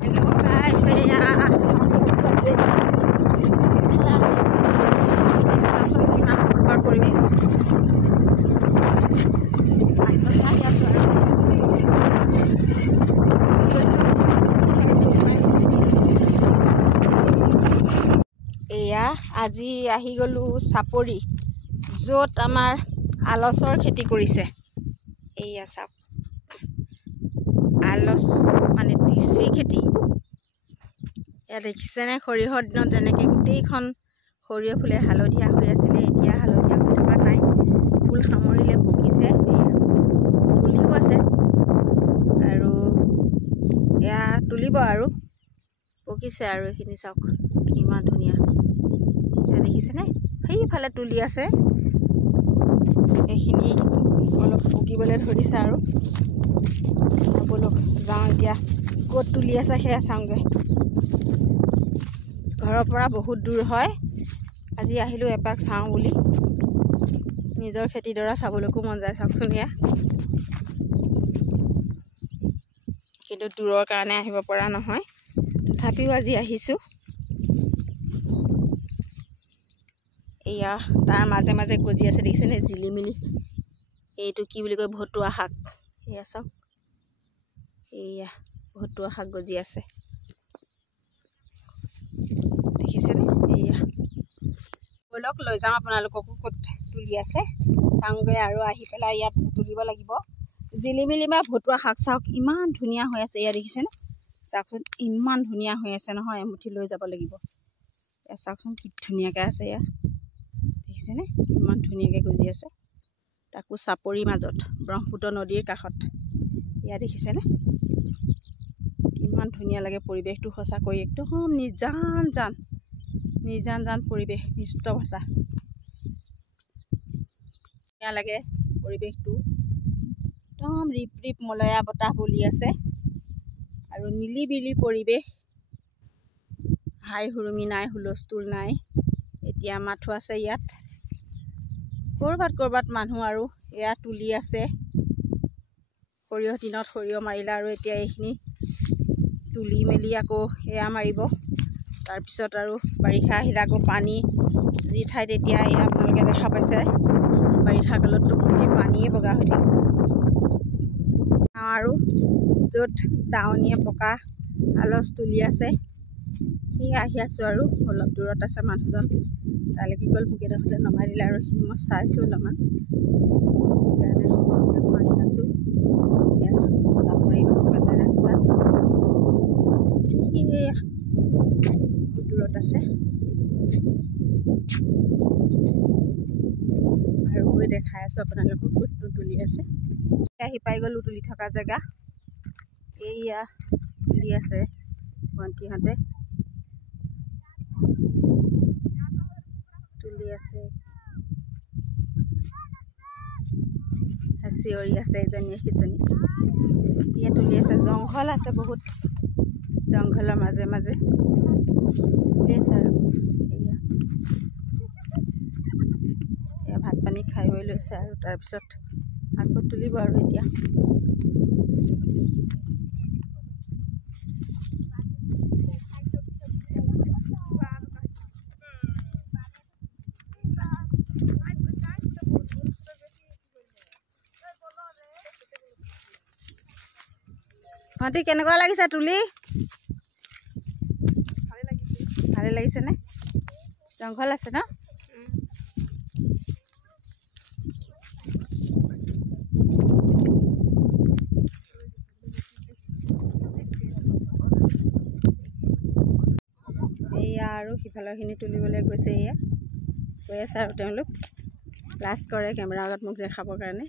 Hello guys, আজি আহি গলো চাপৰি য'ত আমাৰ আলসৰ খেতি কৰিছে। এয়া চাপ আলস মানে তিচি খেতি। এয়া দেখিছেনে সৰিয়হৰ দিনত যেনেকৈ গোটেইখন সৰিয়হ ফুলে হালধীয়া হৈ আছিলে, এতিয়া হালধীয়া হৈ থকা নাই, ফুল সামৰিলে পকিছে। তুলিও আছে আৰু এয়া তুলিব আৰু পকিছে আৰু এইখিনি চাওক কিমান ধুনীয়া। এয়া দেখিছেনে সেইফালে তুলি আছে, এইখিনি অলপ পকিবলৈ ধৰিছে আৰু বলক যাওঁ এতিয়া ক'ত তুলি আছে সেয়া চাওঁগৈ। ঘৰৰ পৰা বহুত দূৰ হয়, আজি আহিলোঁ এপাক চাওঁ বুলি। নিজৰ খেতিডৰা চাবলৈকো মন যায় চাওকচোন। এয়া কিন্তু দূৰৰ কাৰণে আহিব পৰা নহয়, তথাপিও আজি আহিছোঁ। এয়া তাৰ মাজে মাজে গজি আছে দেখিছেনে জিলিমিলি, এইটো কি বুলি কয় ভতুৱা শাক। এয়া চাওক এয়া ভতুৱা শাক গজি আছে দেখিছেনে। এয়া বলক লৈ যাওঁ আপোনালোককো ক'ত তুলি আছে চাওঁগৈ আৰু আহি পেলাই ইয়াত তুলিব লাগিব। জিলিমিলি বা ভতুৱা শাক চাওক ইমান ধুনীয়া হৈ আছে। এয়া দেখিছেনে চাওকচোন ইমান ধুনীয়া হৈ আছে নহয়, এমুঠি লৈ যাব লাগিব। এয়া চাওকচোন কি ধুনীয়াকৈ আছে, এয়া দেখিছেনে ইমান ধুনীয়াকৈ গজি আছে, তাকো চাপৰিৰ মাজত ব্ৰহ্মপুত্ৰ নদীৰ কাষত। এয়া দেখিছেনে কিমান ধুনীয়া লাগে পৰিৱেশটো, সঁচাকৈ একদম নিজান জান পৰিৱেশ, নিস্তব্ধতা ধুনীয়া লাগে পৰিৱেশটো। একদম ৰিপ ৰিপ মলয়া বতাহ বলি আছে আৰু নিলিবিলি পৰিৱেশ, হাই হুৰুমি নাই, হুলস্থুল নাই। এতিয়া মাথো আছে ইয়াত, ক'ৰবাত মানুহ আৰু এয়া তুলি আছে। সৰিয়হ দিনত সৰিয়হ মাৰিলে আৰু এতিয়া এইখিনি তুলি মেলি আকৌ এয়া মাৰিব। তাৰপিছত আৰু বাৰিষা আহিলে আকৌ পানী যি ঠাইত এতিয়া এয়া আপোনালোকে দেখা পাইছে, বাৰিষা কালততো গোটেই পানীয়ে বগা হৈ থাকিব। আৰু য'ত দাৱনীয়ে পকা আলস তুলি আছে সেয়া আহি আছোঁ আৰু অলপ দূৰত আছে মানুহজন, তালৈকে গ'ল, মোক এডোখৰতে নমাই দিলে আৰু সেইখিনি মই চাইছোঁ অলপমান, সেইকাৰণে মই আহি আছোঁ। এয়া চাপৰি মাজে ৰাস্তা বহুত দূৰত আছে আৰু গৈ দেখাই আছোঁ আপোনালোকক ক'তনো তুলি আছে। আহি পাই গ'লোঁ তুলি থকা জেগা। এইয়া তুলি আছে ভণ্টিহঁতে, তুলি আছে, চিঞৰি আছে ইজনীয়ে সিজনী। এতিয়া তুলি আছে, জংঘল আছে বহুত, জংঘলৰ মাজে মাজে তুলি আছে আৰু এয়া ভাত পানী খাই বৈ লৈছে আৰু তাৰপিছত আকৌ তুলিব আৰু এতিয়া। ভণ্টি কেনেকুৱা লাগিছে তুলি? ভালে লাগিছেনে? জংঘল আছে ন? এয়া আৰু সিফালৰখিনি তুলিবলৈ গৈছে, এয়া গৈ আছে আৰু তেওঁলোক লাজ কৰে কেমেৰা আগত মোক দেখাবৰ কাৰণে।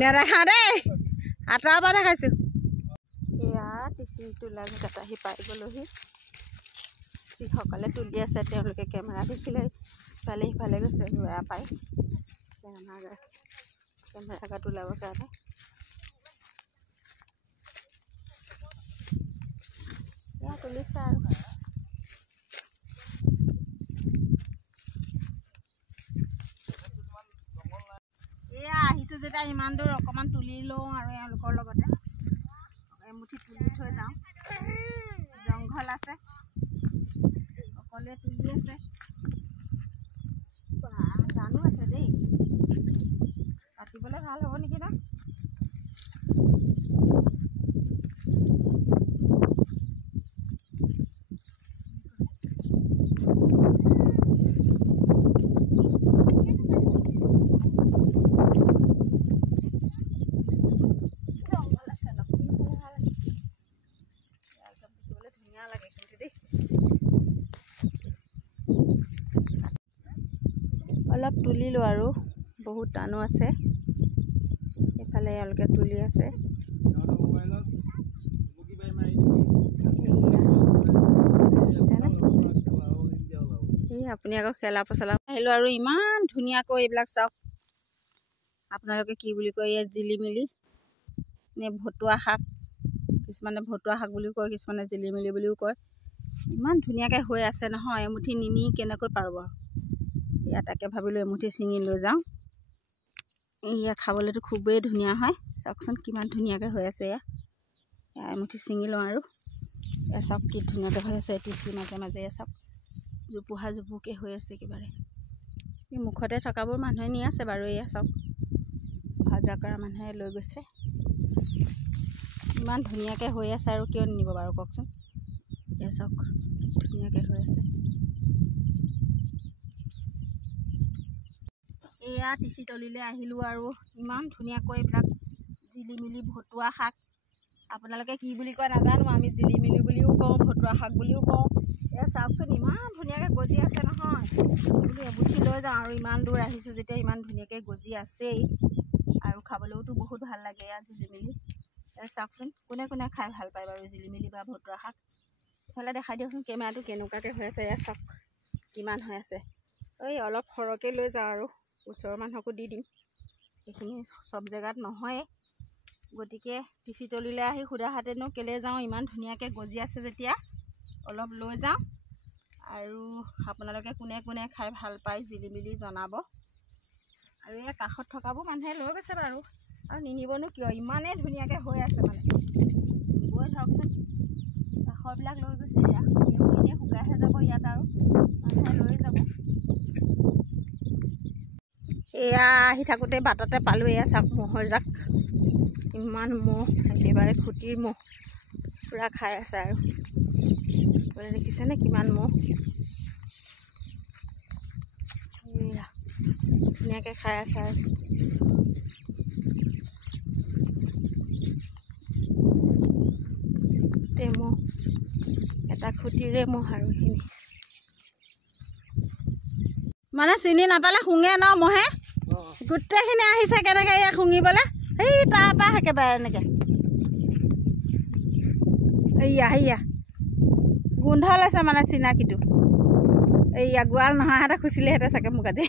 নেদেখা দেই, আঁতৰৰ পৰা দেখাইছোঁ। এয়া তিচি তোলা জেগাত আহি পাই গ'লোহি। যিসকলে তুলি আছে তেওঁলোকে কেমেৰা দেখিলে ইফালে সিফালে গৈছে, বেয়া পায় কেমেৰা আগত ওলাবৰ কাৰণে। এয়া তুলিছে আৰু যেতিয়া ইমান দূৰ অকণমান তুলি লওঁ আৰু এওঁলোকৰ লগতে এমুঠি তুলি থৈ যাওঁ। জংঘল আছে, সকলোৱে তুলি আছে। জানো আছে দেই, কাটিবলৈ ভাল হ'ব নেকি না? অলপ তুলিলোঁ আৰু বহুত টানো আছে। এইফালে এওঁলোকে তুলি আছে। আপুনি আকৌ খেলা পচলা আহিলোঁ আৰু ইমান ধুনীয়াকৈ এইবিলাক চাওক। আপোনালোকে কি বুলি কয় ইয়াত জিলিমিলি নে ভতুৱা শাক, কিছুমানে ভতুৱা শাক বুলিও কয়, কিছুমানে জিলিমিলি বুলিও কয়। ইমান ধুনীয়াকৈ হৈ আছে নহয়, এমুঠি নিনি কেনেকৈ পাৰোঁ আৰু। এয়া তাকে ভাবিলোঁ এমুঠি ছিঙি লৈ যাওঁ। এয়া খাবলৈতো খুবেই ধুনীয়া হয়, চাওকচোন কিমান ধুনীয়াকৈ হৈ আছে। এয়া এমুঠি ছিঙি লওঁ আৰু এয়া চাওক কি ধুনীয়াকৈ হৈ আছে। টিচি মাজে মাজে এয়া চাওক জোপোহা জোপোহকৈ হৈ আছে একেবাৰে। এই মুখতে থকাবোৰ মানুহে নি আছে বাৰু। এয়া চাওক ভাজা কৰা মানুহে লৈ গৈছে। ইমান ধুনীয়াকৈ হৈ আছে আৰু কিয় নিব বাৰু কওকচোন। এয়া চাওক ধুনীয়াকৈ হৈ আছে। এয়া টিচি তলিলৈ আহিলোঁ আৰু ইমান ধুনীয়াকৈ এইবিলাক জিলিমিলি ভতুৱা শাক, আপোনালোকে কি বুলি কয় নাজানো, আমি জিলিমিলি বুলিও কওঁ, ভতুৱা শাক বুলিও কওঁ। এয়া চাওকচোন ইমান ধুনীয়াকৈ গজি আছে নহয়। বোলো এমুঠি লৈ যাওঁ আৰু ইমান দূৰ আহিছোঁ যেতিয়া ইমান ধুনীয়াকৈ গজি আছেই আৰু খাবলৈওতো বহুত ভাল লাগে। এয়া জিলিমিলি এয়া চাওকচোন, কোনে কোনে খাই ভাল পায় বাৰু জিলিমিলি বা ভতুৱা শাক। এইফালে দেখাই দিয়কচোন কেমেৰাটো কেনেকুৱাকৈ হৈ আছে। এয়া চাওক কিমান হৈ আছে। এই অলপ সৰহকৈ লৈ যাওঁ আৰু ওচৰৰ মানুহকো দি দিম। এইখিনি চব জেগাত নহয়েই, গতিকে টিচি তলিলৈ আহি সুধা হাতেনো কেলৈ যাওঁ, ইমান ধুনীয়াকৈ গজি আছে যেতিয়া অলপ লৈ যাওঁ। আৰু আপোনালোকে কোনে কোনে খাই ভাল পায় জিলিমিলি জনাব। আৰু এই কাষত থকাবোৰ মানুহে লৈ গৈছে বাৰু, আৰু নিনিবনো কিয়, ইমানেই ধুনীয়াকৈ হৈ আছে মানে। নিবই ধৰকচোন, কাষৰবিলাক লৈ গৈছে। এয়া এইবোৰ এনেই শুকাইহে যাব, ইয়াত আৰু মানুহে লৈ যাব। এয়া আহি থাকোঁতে বাটতে পালোঁ। এয়া চাওক ম'হৰ জাক, ইমান ম'হ, একেবাৰে খুটিৰ ম'হ পূৰা খাই আছে আৰু দেখিছেনে কিমান ম'হ। এয়া ধুনীয়াকৈ খাই আছে আৰু ম'হ, এটা খুটিৰে ম'হ আৰু এইখিনি মানে চিনি নাপালে শুঙে ন মহে। গোটেইখিনি আহিছে কেনেকৈ ইয়াক শুঙিবলৈ, সেই তাৰপৰা একেবাৰে এনেকৈ সেয়া গোন্ধ লৈছে মানে চিনাকিটো। এইয়া গোৱাল নহাহেঁতে খুচিলেহেঁতে চাগে মোক আজি।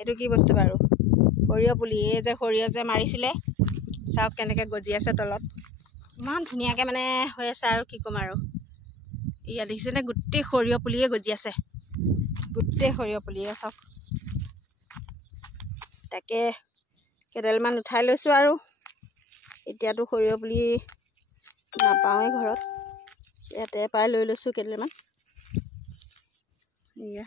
এইটো কি বস্তু বাৰু, সৰিয়হ পুলি। এই যে সৰিয়হ যে মাৰিছিলে, চাওক কেনেকৈ গজি আছে তলত, ইমান ধুনীয়াকৈ মানে হৈ আছে আৰু কি ক'ম আৰু। ইয়াত দেখিছেনে গোটেই সৰিয়হ পুলিয়ে গজি আছে, গোটেই সৰিয়হ পুলিয়ে চাওক। তাকে কেইডালমান উঠাই লৈছোঁ আৰু এতিয়াতো সৰিয়হ পুলি নাপাওঁৱেই ঘৰত, ইয়াতে পাই লৈ লৈছোঁ কেইডালমান। এয়া